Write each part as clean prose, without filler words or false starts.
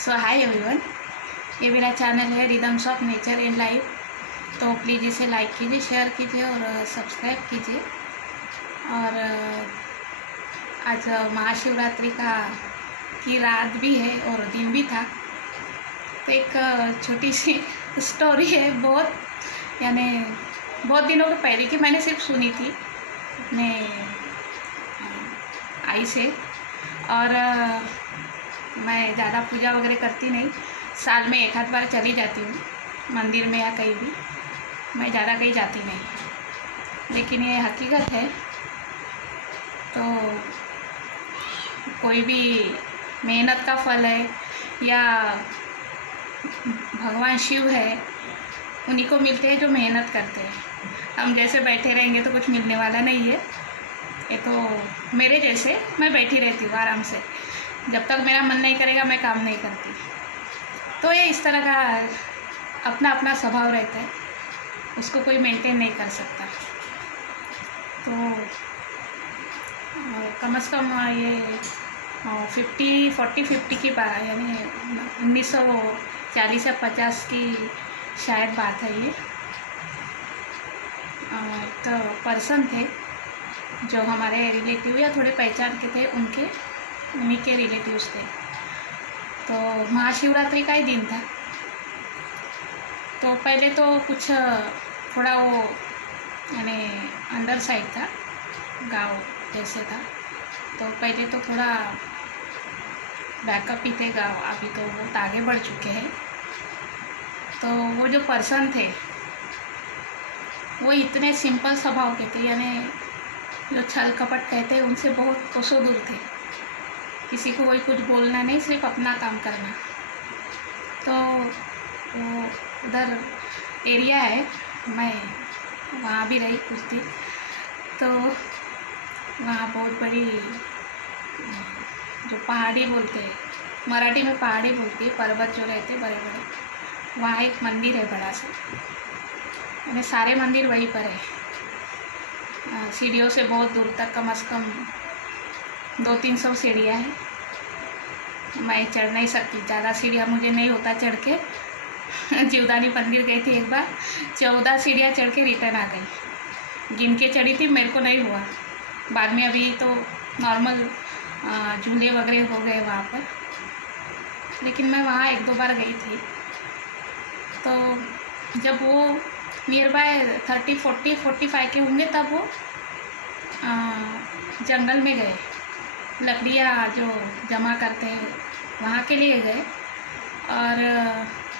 सो hi everyone, ये मेरा channel है rhythms of nature in life. तो प्लीज़ इसे लाइक कीजिए, शेयर कीजिए और सब्सक्राइब कीजिए। और आज महाशिवरात्रि की रात भी है और दिन भी था। तो एक छोटी सी स्टोरी है, बहुत दिनों के पहले की मैंने सिर्फ सुनी थी अपने आई से। और मैं ज़्यादा पूजा वगैरह करती नहीं, साल में एक आध बार चली जाती हूँ मंदिर में या कहीं भी। मैं ज़्यादा कहीं जाती नहीं, लेकिन ये हकीकत है। तो कोई भी मेहनत का फल है या भगवान शिव है, उन्हीं को मिलते हैं जो मेहनत करते हैं। हम जैसे बैठे रहेंगे तो कुछ मिलने वाला नहीं है। ये तो मेरे जैसे मैं बैठी रहती हूँ आराम से, जब तक मेरा मन नहीं करेगा मैं काम नहीं करती। तो ये इस तरह का अपना अपना स्वभाव रहता है, उसको कोई मेंटेन नहीं कर सकता। तो कम से कम ये 40-50 की बात, यानी 1940 या 50 की शायद बात है ये। तो पर्सन थे जो हमारे रिलेटिव या थोड़े पहचान के थे, उन्हीं के रिलेटिव्स थे। तो महाशिवरात्रि का ही दिन था। तो पहले तो कुछ थोड़ा वो यानी अंदर साइड था, गांव जैसे था। तो पहले तो थोड़ा बैकअप ही थे गांव, अभी तो बहुत आगे बढ़ चुके हैं। तो वो जो पर्सन थे वो इतने सिंपल स्वभाव के थे, यानी जो छल कपट कहते हैं उनसे बहुत कोसों दूर थे। किसी को कोई कुछ बोलना नहीं, सिर्फ अपना काम करना। तो वो उधर एरिया है, मैं वहाँ भी रही कुछ दिन। तो वहाँ बहुत बड़ी जो पहाड़ी बोलते हैं, मराठी में पहाड़ी बोलती है, पर्वत जो रहते बड़े बड़े, वहाँ एक मंदिर है बड़ा सा। यानी सारे मंदिर वहीं पर है। सीढ़ियों से बहुत दूर तक, कम से कम 200-300 सीढ़ियाँ हैं। मैं चढ़ नहीं सकती, ज़्यादा सीढ़ियाँ मुझे नहीं होता चढ़ के। जीवदानी मंदिर गई थी एक बार, 14 सीढ़ियाँ चढ़ के रिटर्न आ गई। गिन के चढ़ी थी, मेरे को नहीं हुआ। बाद में अभी तो नॉर्मल झूले वगैरह हो गए वहाँ पर, लेकिन मैं वहाँ 1-2 बार गई थी। तो जब वो नियर बाय 30-40-45 के होंगे, तब वो जंगल में गए, लकड़ियाँ जो जमा करते हैं वहाँ के लिए गए।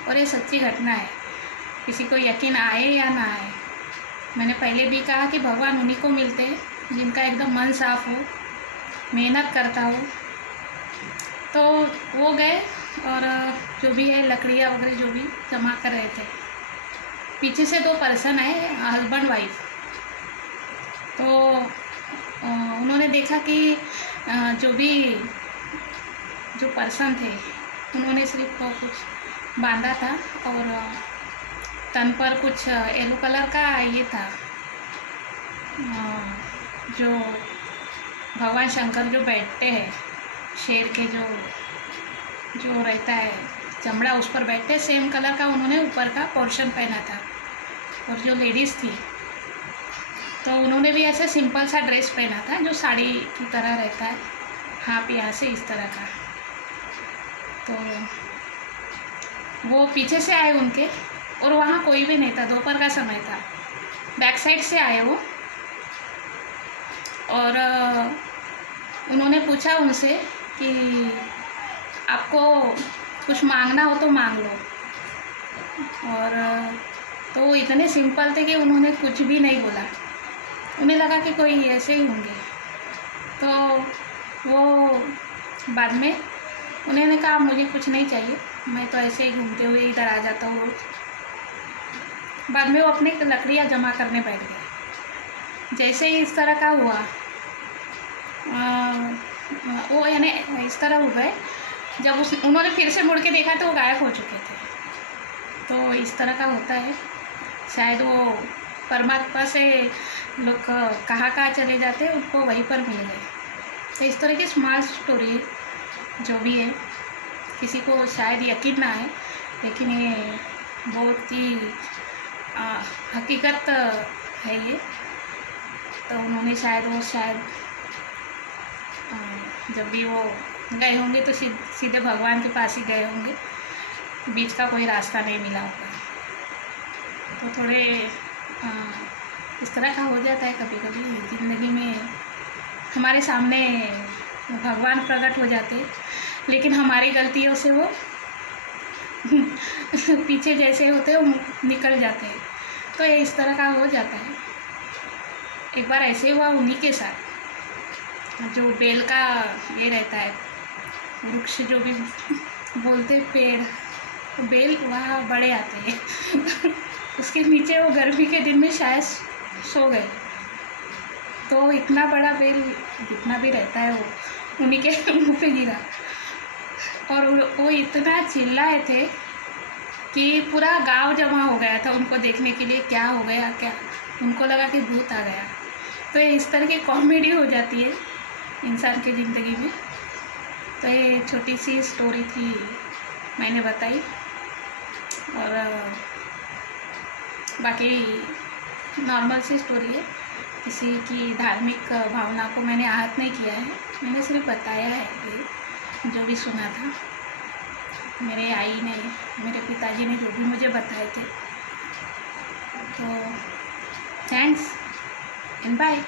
और ये सच्ची घटना है, किसी को यकीन आए या ना आए। मैंने पहले भी कहा कि भगवान उन्हीं को मिलते हैं जिनका एकदम मन साफ हो, मेहनत करता हो। तो वो गए और जो भी है लकड़ियाँ वगैरह जो भी जमा कर रहे थे, पीछे से 2 पर्सन आए, हस्बैंड वाइफ। तो उन्होंने देखा कि जो पर्सन थे उन्होंने सिर्फ कुछ बांधा था और तन पर कुछ येलो कलर का ये था, जो भगवान शंकर जो बैठते हैं, शेर के जो रहता है चमड़ा, उस पर बैठते, सेम कलर का उन्होंने ऊपर का पोर्शन पहना था। और जो लेडीज़ थी तो उन्होंने भी ऐसे सिंपल सा ड्रेस पहना था जो साड़ी की तरह रहता है, हाफ यहाँ से इस तरह का। तो वो पीछे से आए उनके, और वहाँ कोई भी नहीं था, दोपहर का समय था। बैक साइड से आए वो, और उन्होंने पूछा उनसे कि आपको कुछ मांगना हो तो मांग लो। और तो वो इतने सिंपल थे कि उन्होंने कुछ भी नहीं बोला। उन्हें लगा कि कोई ऐसे ही होंगे। तो वो बाद में उन्होंने कहा मुझे कुछ नहीं चाहिए, मैं तो ऐसे ही घूमते हुए इधर आ जाता हूँ रोज। बाद में वो अपने लकड़ियाँ जमा करने बैठ गए। जैसे ही इस तरह का हुआ, वो यानी इस तरह हो गए, जब उन्होंने फिर से मुड़ के देखा तो वो गायब हो चुके थे। तो इस तरह का होता है, शायद वो परमात्मा से लोग कहाँ चले जाते हैं, उनको वहीं पर मिल गए। तो इस तरह की स्मॉल स्टोरी है जो भी है। किसी को शायद यकीन ना आए, लेकिन ये बहुत ही हकीकत है ये। तो उन्होंने शायद जब भी वो गए होंगे तो सीधे भगवान के पास ही गए होंगे, बीच का कोई रास्ता नहीं मिला होगा। तो थोड़े इस तरह का हो जाता है कभी कभी ज़िंदगी में, हमारे सामने भगवान प्रकट हो जाते हैं, लेकिन हमारी गलतियों से वो पीछे जैसे होते हैं वो निकल जाते हैं। तो ये इस तरह का हो जाता है। एक बार ऐसे हुआ उन्हीं के साथ, जो बेल का ये रहता है वृक्ष, जो भी बोलते पेड़, बेल वहाँ बड़े आते हैं उसके नीचे वो गर्मी के दिन में शायद सो गए, तो इतना बड़ा बेल जितना भी रहता है वो उन्हीं के मुँह पे गिरा, और वो इतना चिल्लाए थे कि पूरा गांव जमा हो गया था उनको देखने के लिए, क्या हो गया क्या, उनको लगा कि भूत आ गया। तो ये इस तरह की कॉमेडी हो जाती है इंसान की ज़िंदगी में। तो ये छोटी सी स्टोरी थी, मैंने बताई, और बाकी नॉर्मल सी स्टोरी है, किसी की धार्मिक भावना को मैंने आहत नहीं किया है, मैंने सिर्फ बताया है ये जो भी सुना था, मेरे आई ने, मेरे पिताजी ने जो भी मुझे बताए थे। तो थैंक्स एंड बाय।